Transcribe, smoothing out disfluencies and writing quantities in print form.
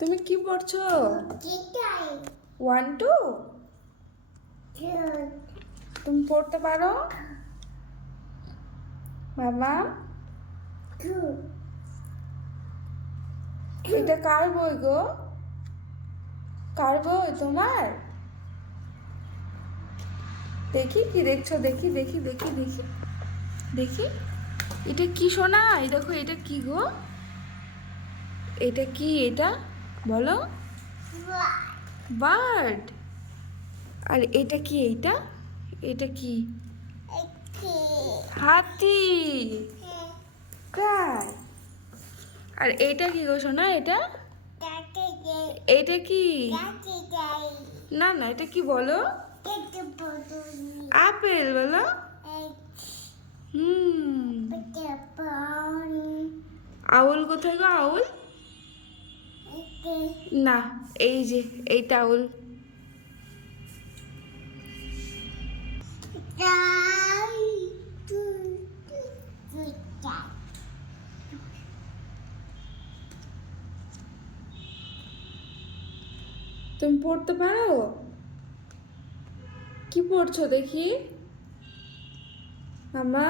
তুমি কি পড়ছো? 1 2 তুমি পড়তে পারো বাবা? এটা কার বই গো? কার বই তোমার? দেখি কি দেখছো, দেখি দেখি দেখি দেখি দেখি এটা কি সোনা? এই দেখো এটা কি গো? এটা কি? এটা বলো। বার্ড। আর এটা কি? এইটা এটা কি? হাতি। কার? আর এটা কি গো সোনা? এটা এটা কি? না না, এটা কি বলো? আপেল বলো। আউল কোথায় গো? আউল না, এই যে এইটা আউল। তুমি পড়তে পারো? কি পড়ছো দেখি মামা?